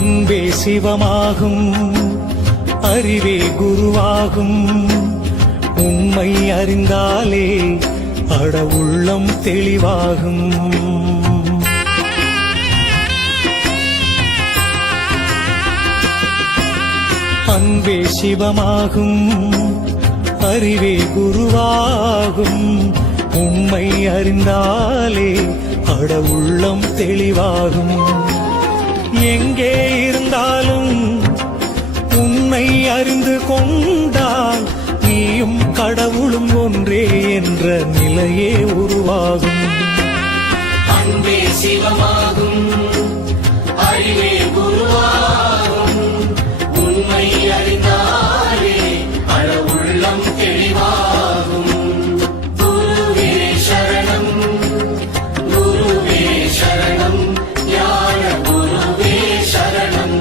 அன்பே சிவமாகும், அறிவே குருவாகும். உண்மை அறிந்தாலே அட உள்ளம் தெளிவாகும். அன்பே சிவமாகும், அறிவே குருவாகும். உண்மை அறிந்தாலே அட உள்ளம் தெளிவாகும். எங்கே இருந்தாலும் உன்னை அறிந்து கொண்டால் நீயும் கடவுளும் ஒன்றே என்ற நிலையே உருவாகும். அன்பே சிவமாகும், அறிவே குருவாகும். உண்மை அறிந்தாலே அட உள்ளம் தெளிவாகும். குருவே சரணம், குருவே சரணம், ஞான குருவே சரணம்.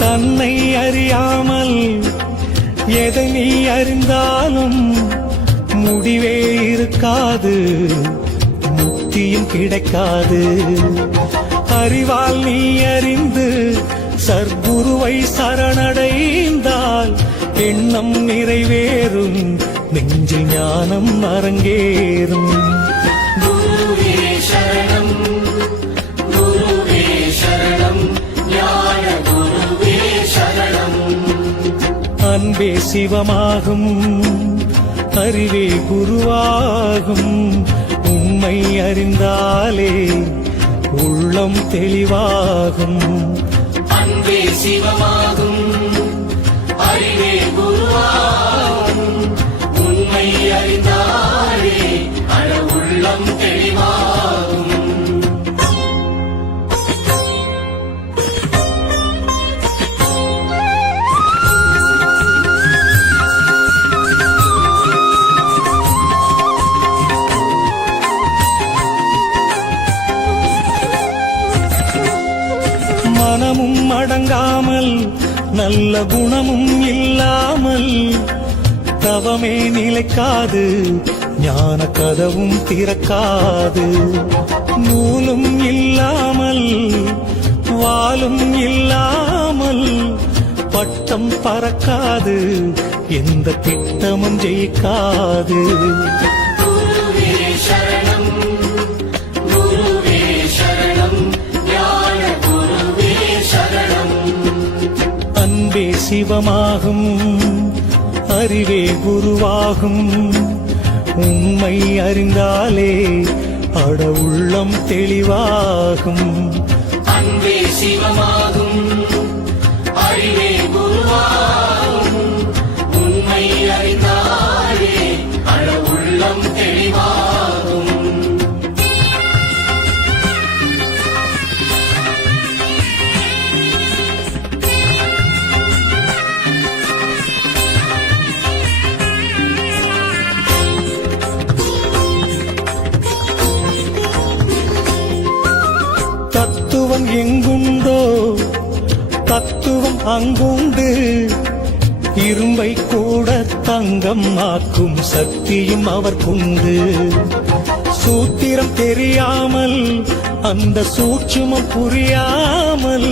தன்னை அறியாமல் எதை நீ அறிந்தாலும் முடிவே இருக்காது, முக்தியும் கிடைக்காது. அறிவால் நீ அறிந்து சர்க்குருவை சரணடைந்தால் எண்ணம் நிறைவேறும், நெஞ்சில் ஞானம் அரங்கேறும். குருவே சரணம், குருவே சரணம், ஞான குருவே சரணம். அன்பே சிவமாகும், அறிவே குருவாகும். உண்மை அறிந்தாலே உள்ளம் தெளிவாகும். அன்பே சிவமாகும், அறிவே குருவாகும். உண்மை அறிந்தாலே அட உள்ளம் தெளிவாகும். மனமும் அடங்காமல் நல்ல குணமும் இல்லாமல் தவமே நிலைக்காது, ஞான கதவும் திறக்காது. நூலும் இல்லாமல் வாலும் இல்லாமல் பட்டம் பறக்காது, எந்த திட்டமும் ஜெயிக்காது. குருவே சரணம், குருவே சரணம், ஞான குருவே சரணம். அன்பே சிவமாகும், அறிவே குருவாகும். உண்மை அறிந்தாலே அட உள்ளம் தெளிவாகும். அன்பே சிவமாகும், அறிவே குருவாகும். உண்மை அறிந்தாலே அட உள்ளம் தெளிவாகும். தத்துவம் எங்குண்டோ தத்துவம் அங்குண்டு, இரும்பை கூட தங்கம் ஆக்கும் சக்தியும் அவர்க்குண்டு. சூத்திரம் தெரியாமல் அந்த சூட்சுமம் புரியாமல்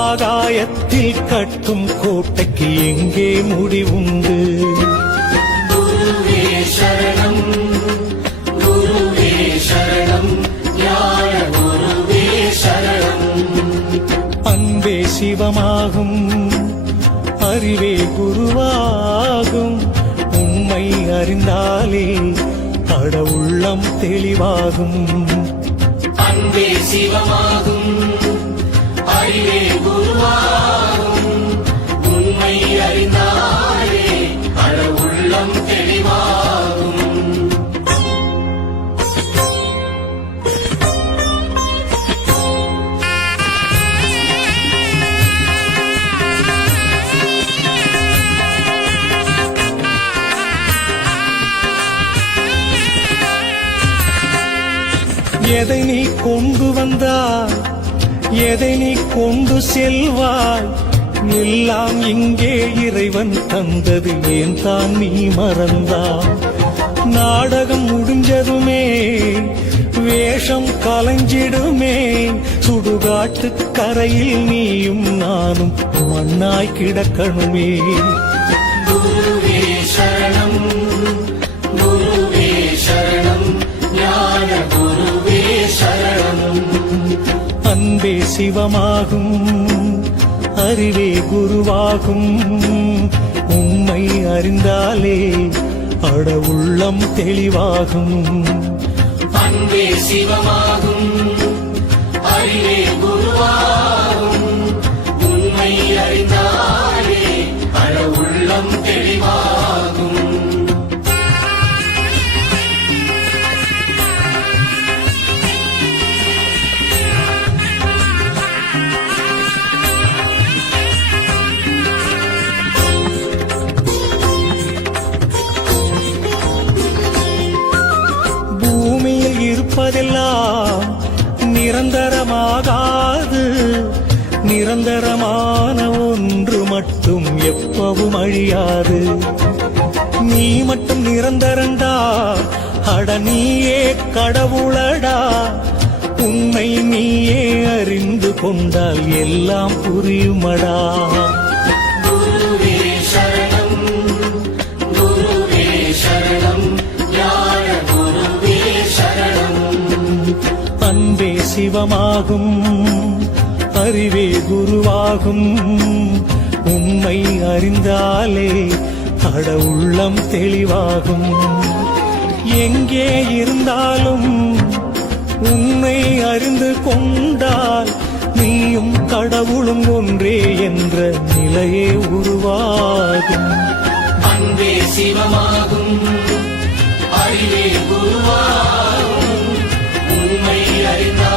ஆகாயத்தில் கட்டும் கோட்டைக்கு எங்கே முடிவுண்டு? குருவே சரணம், குருவே சரணம், ஞான குருவே சரணம். அன்பே சிவமாகும், அறிவே குருவாகும். உண்மை அறிந்தாலே அட உள்ளம் தெளிவாகும். அன்பே சிவமாகும், அறிவே குருவாகும். உண்மை அறிந்தாலே அட உள்ளம் தெளிவாகும். எதை நீ கொண்டு வந்தாய், எதை நீ கொண்டு செல்வாய், எல்லாம் இங்கே இறைவன் தந்தது, ஏன் தான் நீ மறந்தாய்? நாடகம் முடிஞ்சதுமே வேஷம் கலைஞ்சிடுமே, சுடுகாட்டு கரையில் நீயும் நானும் மண்ணாய் கிடக்கணுமே. குருவே சரணம், குருவே சரணம், ஞான குருவே சரணம். அன்பே சிவமாகும், அறிவே குருவாகும், உம்மை அறிந்தாலே அட உள்ளம் தெளிவாகும். அன்பே சிவமாகும், அறிவே குருவாகும், உண்மை அறிந்தாலே அட உள்ளம் தெளிவாகும். பூமியில் இருப்பதெல்லாம் நிரந்தரமாகாது, நிரந்தரமான ஒன்று மட்டும் எப்பவும் அழியாது. நீ மட்டும் நிரந்தரண்டா, அட நீயே கடவுளடா, உன்னை நீயே அறிந்து கொண்டால் எல்லாம் புரியுமடா. குருவே சரணம், குருவே சரணம், ஞான குருவே சரணம். அன்பே சிவமாகும், அறிவே குருவாகும், உண்மை அறிந்தாலே அட உள்ளம் தெளிவாகும். எங்கே இருந்தாலும் உன்னை அறிந்து கொண்டால் நீயும் கடவுளும் ஒன்றே என்ற நிலையே உருவாகும். அன்பே சிவமாகும், அறிவே குருவாகும், உண்மை அறிந்தால்